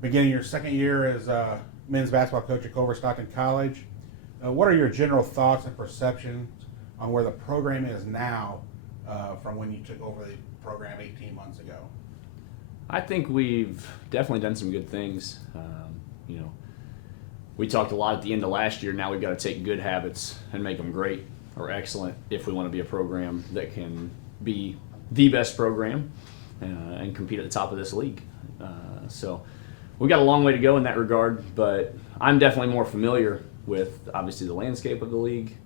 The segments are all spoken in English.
beginning your second year as men's basketball coach at Culver-Stockton College. What are your general thoughts and perceptions on where the program is now from when you took over the program 18 months ago? I think we've definitely done some good things. We talked a lot at the end of last year. Now we've got to take good habits and make them great or excellent if we want to be a program that can be the best program and compete at the top of this league. So we've got a long way to go in that regard, but I'm definitely more familiar with obviously the landscape of the league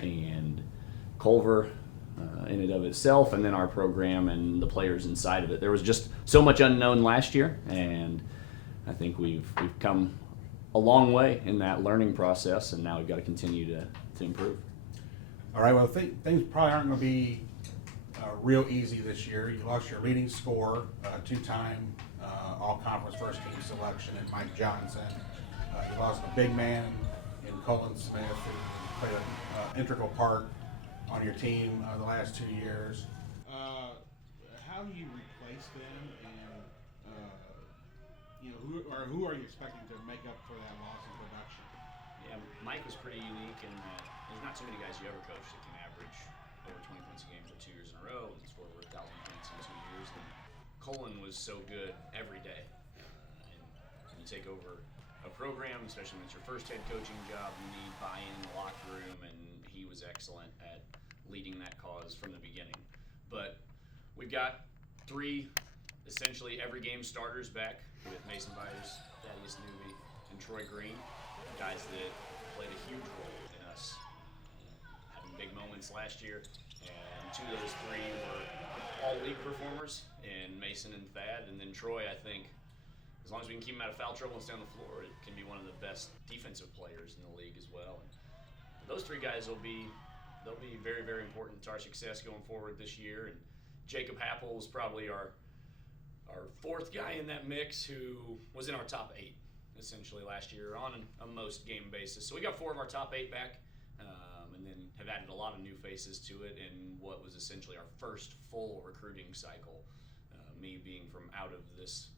and Culver in and of itself, and then our program and the players inside of it. There was just so much unknown last year, and I think we've come a long way in that learning process, and now we've got to continue to improve. All right, well, things probably aren't going to be real easy this year. You lost your leading scorer, two-time all-conference first-team selection in Mike Johnson. You lost a big man in Colin Smith, who played an integral part on your team the last 2 years. How do you replace them, and who are you expecting to make up for that loss in production? Yeah, Mike was pretty unique in that there's not too many guys you ever coach that can average over 20 points a game for 2 years in a row and score over 1,000 points in 2 years. And Colin was so good every day. And when you take over a program, especially when it's your first head coaching job, you need buy-in in the locker room, and he was excellent at leading that cause from the beginning. But we've got 3 essentially every game starters back with Mason Byers, Thaddeus Newby, and Troy Green, guys that played a huge role in us having big moments last year. And 2 of those 3 were all league performers in Mason and Thad. And then Troy, I think, as long as we can keep him out of foul trouble and stay on the floor, it can be one of the best defensive players in the league as well. And those 3 guys they'll be very, very important to our success going forward this year. And Jacob Happel was probably our 4th guy in that mix, who was in our top 8 essentially last year on a most game basis. So we got 4 of our top 8 back, and then have added a lot of new faces to it in what was essentially our first full recruiting cycle. Me being from out of this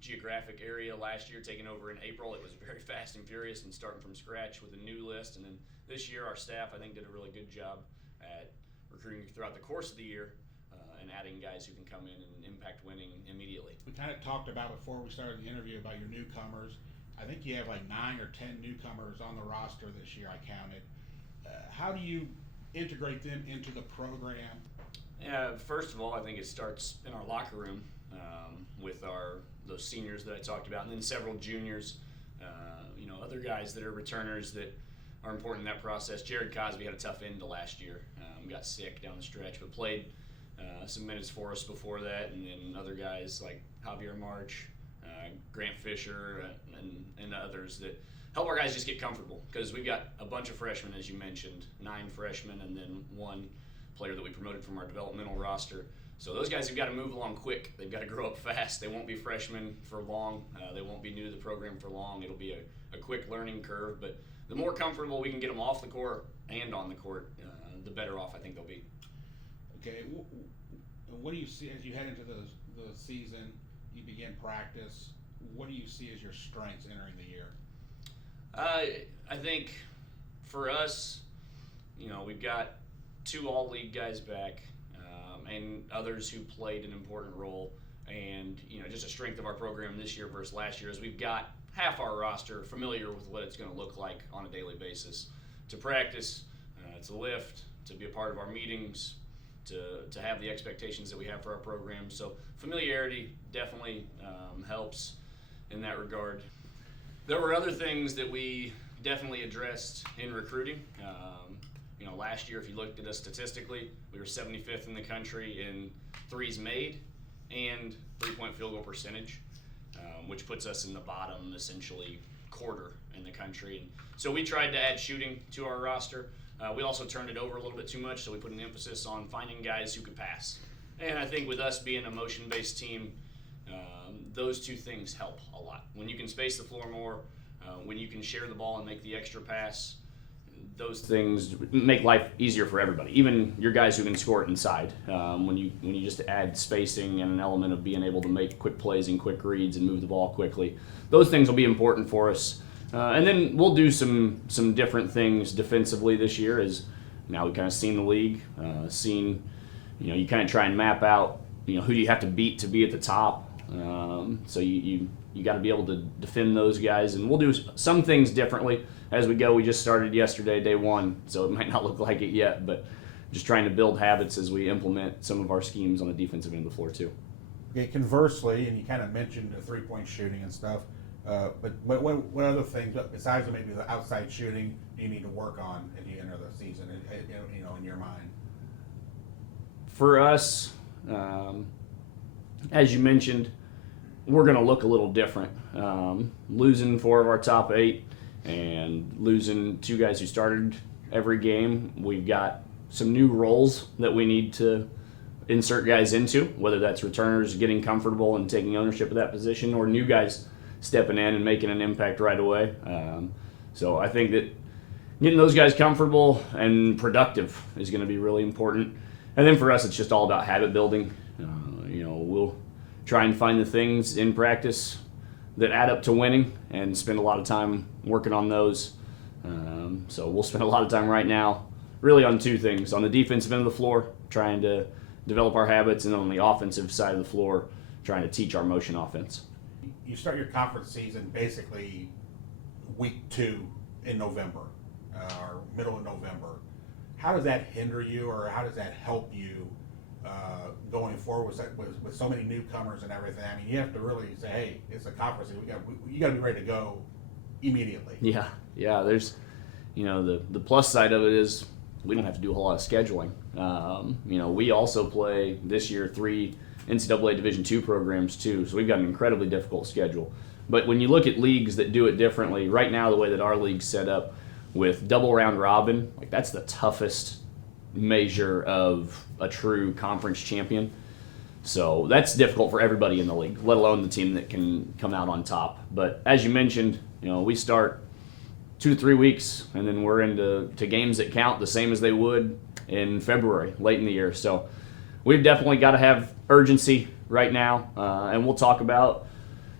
geographic area last year, taking over in April, it was very fast and furious and starting from scratch with a new list. And then this year, our staff, I think, did a really good job at recruiting throughout the course of the year and adding guys who can come in and impact winning immediately. We kind of talked about before we started the interview about your newcomers. I think you have like 9 or 10 newcomers on the roster this year, I counted. How do you integrate them into the program? First of all, I think it starts in our locker room with those seniors that I talked about, and then several juniors, other guys that are returners that are important in that process. Jared Cosby had a tough end to last year. Got sick down the stretch, but played some minutes for us before that, and then other guys like Javier March, Grant Fisher, and others that help our guys just get comfortable, because we've got a bunch of freshmen, as you mentioned, 9 freshmen, and then 1 player that we promoted from our developmental roster. So those guys have got to move along quick. They've got to grow up fast. They won't be freshmen for long. They won't be new to the program for long. It'll be a quick learning curve, but the more comfortable we can get them off the court and on the court, the better off I think they'll be. Okay, what do you see as you head into the season, you begin practice, what do you see as your strengths entering the year? I think for us, we've got 2 all-league guys back, and others who played an important role. And, just a strength of our program this year versus last year is we've got half our roster familiar with what it's going to look like on a daily basis to practice, to lift, to be a part of our meetings, to have the expectations that we have for our program. So familiarity definitely helps in that regard. There were other things that we definitely addressed in recruiting. Last year, if you looked at us statistically, we were 75th in the country in threes made and 3-point field goal percentage, which puts us in the bottom, essentially, quarter in the country. And so we tried to add shooting to our roster. We also turned it over a little bit too much, so we put an emphasis on finding guys who could pass. And I think with us being a motion-based team, those 2 things help a lot. When you can space the floor more, when you can share the ball and make the extra pass, those things make life easier for everybody, even your guys who can score it inside. When you just add spacing and an element of being able to make quick plays and quick reads and move the ball quickly, those things will be important for us. And then we'll do some different things defensively this year, as now we've kind of seen the league, you kind of try and map out, who do you have to beat to be at the top. So you got to be able to defend those guys, and we'll do some things differently as we go. We just started yesterday, day one, so it might not look like it yet, but just trying to build habits as we implement some of our schemes on the defensive end of the floor too. Okay, conversely, and you kind of mentioned the three-point shooting and stuff, but what other things, besides maybe the outside shooting, do you need to work on as you enter the season, in your mind? For us, as you mentioned, we're going to look a little different. Losing 4 of our top 8 and losing 2 guys who started every game, we've got some new roles that we need to insert guys into, whether that's returners getting comfortable and taking ownership of that position, or new guys stepping in and making an impact right away. So I think that getting those guys comfortable and productive is going to be really important. And then for us, it's just all about habit building. We'll try and find the things in practice that add up to winning and spend a lot of time working on those. So we'll spend a lot of time right now really on 2 things. On the defensive end of the floor, trying to develop our habits, and on the offensive side of the floor, trying to teach our motion offense. You start your conference season basically week 2 in November, or middle of November. How does that hinder you, or how does that help you going forward with so many newcomers and everything? I mean, you have to really say, hey, it's a conference. You got to be ready to go immediately. Yeah. There's, the plus side of it is we don't have to do a whole lot of scheduling. We also play this year 3 NCAA Division II programs too, so we've got an incredibly difficult schedule. But when you look at leagues that do it differently, right now the way that our league's set up with double round robin, that's the toughest measure of a true conference champion. So that's difficult for everybody in the league, let alone the team that can come out on top. But as you mentioned, we start 2 to 3 weeks, and then we're into games that count the same as they would in February, late in the year. So we've definitely got to have urgency right now, and we'll talk about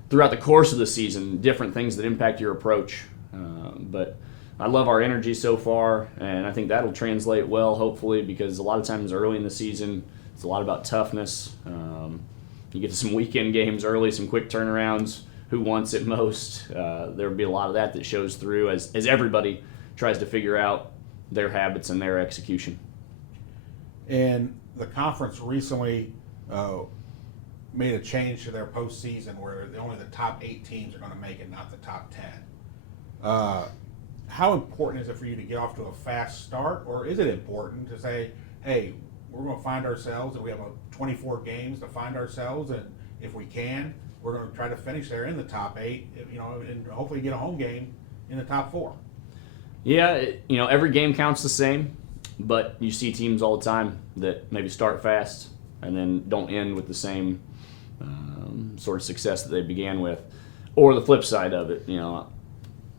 throughout the course of the season different things that impact your approach. But I love our energy so far, and I think that'll translate well, hopefully, because a lot of times early in the season, it's a lot about toughness. You get to some weekend games early, some quick turnarounds, who wants it most. There'll be a lot of that shows through as everybody tries to figure out their habits and their execution. And the conference recently made a change to their postseason where only the top 8 teams are going to make it, not the top 10. How important is it for you to get off to a fast start, or is it important to say, hey, we're going to find ourselves, and we have 24 games to find ourselves, and if we can, we're going to try to finish there in the top 8, and hopefully get a home game in the top 4? Yeah, every game counts the same, but you see teams all the time that maybe start fast and then don't end with the same sort of success that they began with. Or the flip side of it,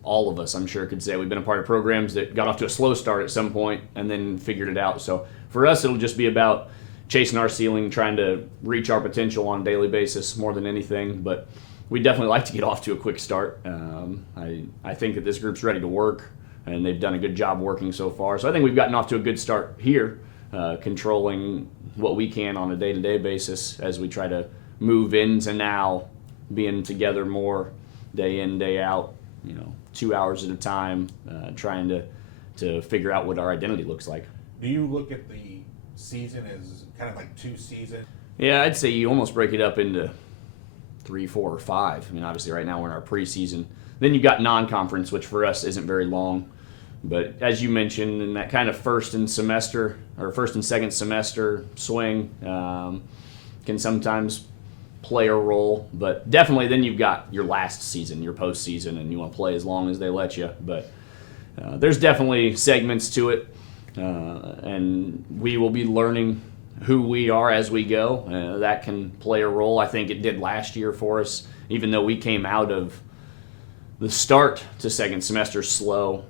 all of us, I'm sure, could say we've been a part of programs that got off to a slow start at some point and then figured it out. So for us, it'll just be about chasing our ceiling, trying to reach our potential on a daily basis more than anything. But we definitely like to get off to a quick start. I think that this group's ready to work, and they've done a good job working so far. So I think we've gotten off to a good start here, controlling what we can on a day-to-day basis as we try to move into now being together more day in, day out, 2 hours at a time, trying to figure out what our identity looks like. Do you look at the season as kind of like 2 seasons? Yeah, I'd say you almost break it up into 3, 4, or 5. I mean, obviously right now we're in our preseason. Then you've got non-conference, which for us isn't very long. But as you mentioned, in that kind of first and second semester swing can sometimes play a role. But definitely then you've got your last season, your postseason, and you want to play as long as they let you. But there's definitely segments to it, and we will be learning who we are as we go. That can play a role. I think it did last year for us, even though we came out of the start to second semester slow.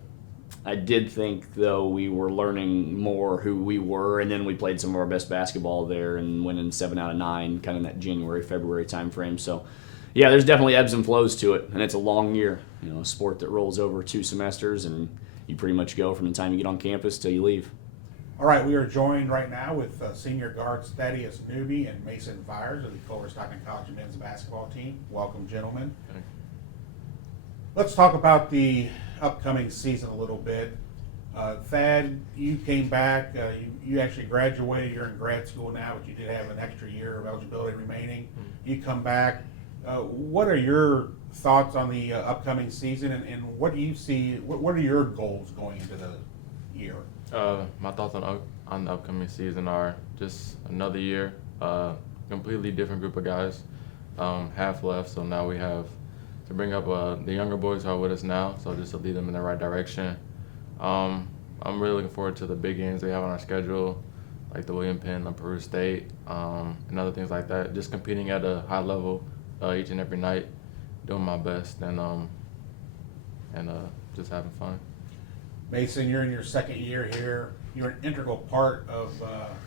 I did think, though, we were learning more who we were, and then we played some of our best basketball there and winning 7 out of 9, kind of in that January, February time frame. So, yeah, there's definitely ebbs and flows to it, and it's a long year. You know, a sport that rolls over 2 semesters, and you pretty much go from the time you get on campus till you leave. All right, we are joined right now with senior guards Thaddeus Newby and Mason Vyers of the Culver-Stockton College men's basketball team. Welcome, gentlemen. Okay. Let's talk about the upcoming season a little bit. Thad, you came back. You actually graduated. You're in grad school now, but you did have an extra year of eligibility remaining. You come back. What are your thoughts on the upcoming season, and what do you see? What are your goals going into the year? My thoughts on the upcoming season are just another year, completely different group of guys, half left, so now we have to bring up the younger boys who are with us now, so just to lead them in the right direction. I'm really looking forward to the big games they have on our schedule, like the William Penn, the Peru State, and other things like that. Just competing at a high level each and every night, doing my best, and just having fun. Mason, you're in your second year here. You're an integral part of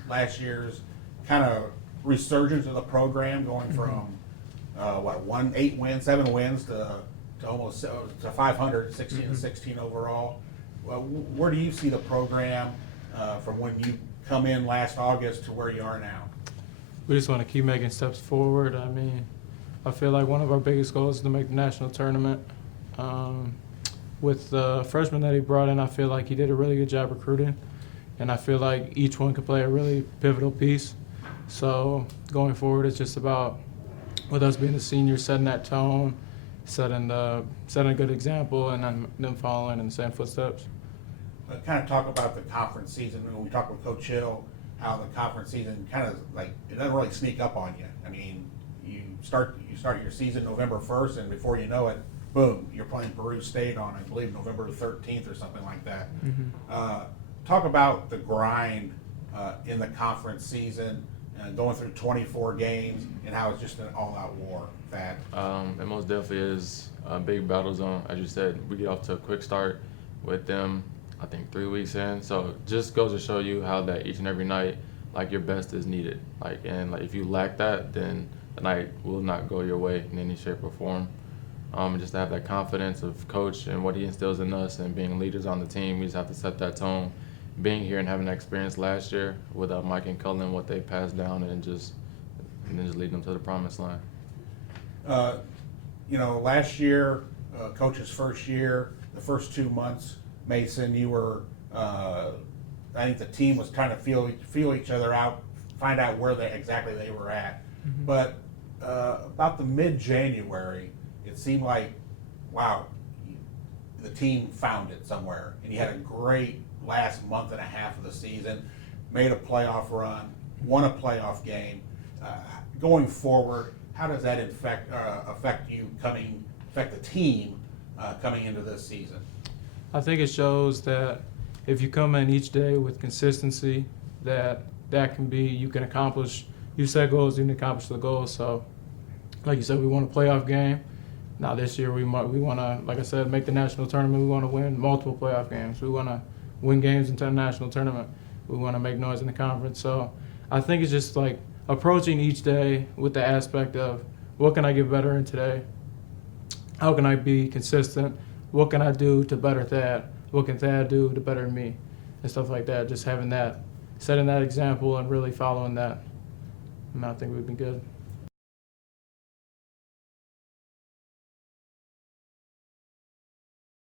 last year's kind of resurgence of the program, going from 7 wins to almost to 500, 16 and 16 overall. Well, where do you see the program from when you come in last August to where you are now? We just want to keep making steps forward. I mean, I feel like one of our biggest goals is to make the national tournament. With the freshmen that he brought in, I feel like he did a really good job recruiting, and I feel like each one could play a really pivotal piece. So going forward, it's just about, with us being the seniors, setting that tone, setting a good example, and then them following in the same footsteps. Kind of talk about the conference season. When we talked with Coach Hill, how the conference season kind of like it doesn't really sneak up on you. I mean, you start your season November 1st, and before you know it, boom, you're playing Peru State on, I believe, November 13th or something like that. Talk about the grind in the conference season and going through 24 games and how it's just an all-out war. Thad. It most definitely is a big battle zone. As you said, we get off to a quick start with them, I think 3 weeks in. So it just goes to show you how that each and every night, like, your best is needed. And if you lack that, then the night will not go your way in any shape or form. And just to have that confidence of Coach and what he instills in us and being leaders on the team, we just have to set that tone. Being here and having that experience last year with Mike and Cullen, what they passed down, and then just lead them to the promised line. Last year, Coach's first year, the first 2 months, Mason, you were, I think the team was trying to feel each other out, find out where exactly they were at. Mm-hmm. But about the mid-January, it seemed like, wow, the team found it somewhere. And you had a great last month and a half of the season, made a playoff run, won a playoff game. Going forward, how does that affect the team coming into this season? I think it shows that if you come in each day with consistency, that can be, you can accomplish, you set goals, you can accomplish the goals. So, like you said, we won a playoff game. Now this year we want to, like I said, make the national tournament. We want to win multiple playoff games. We want to win games into the national tournament. We want to make noise in the conference. So I think it's just like approaching each day with the aspect of what can I get better in today? How can I be consistent? What can I do to better Thad? What can Thad do to better me? And stuff like that. Just having that, setting that example and really following that. And I think we've been good.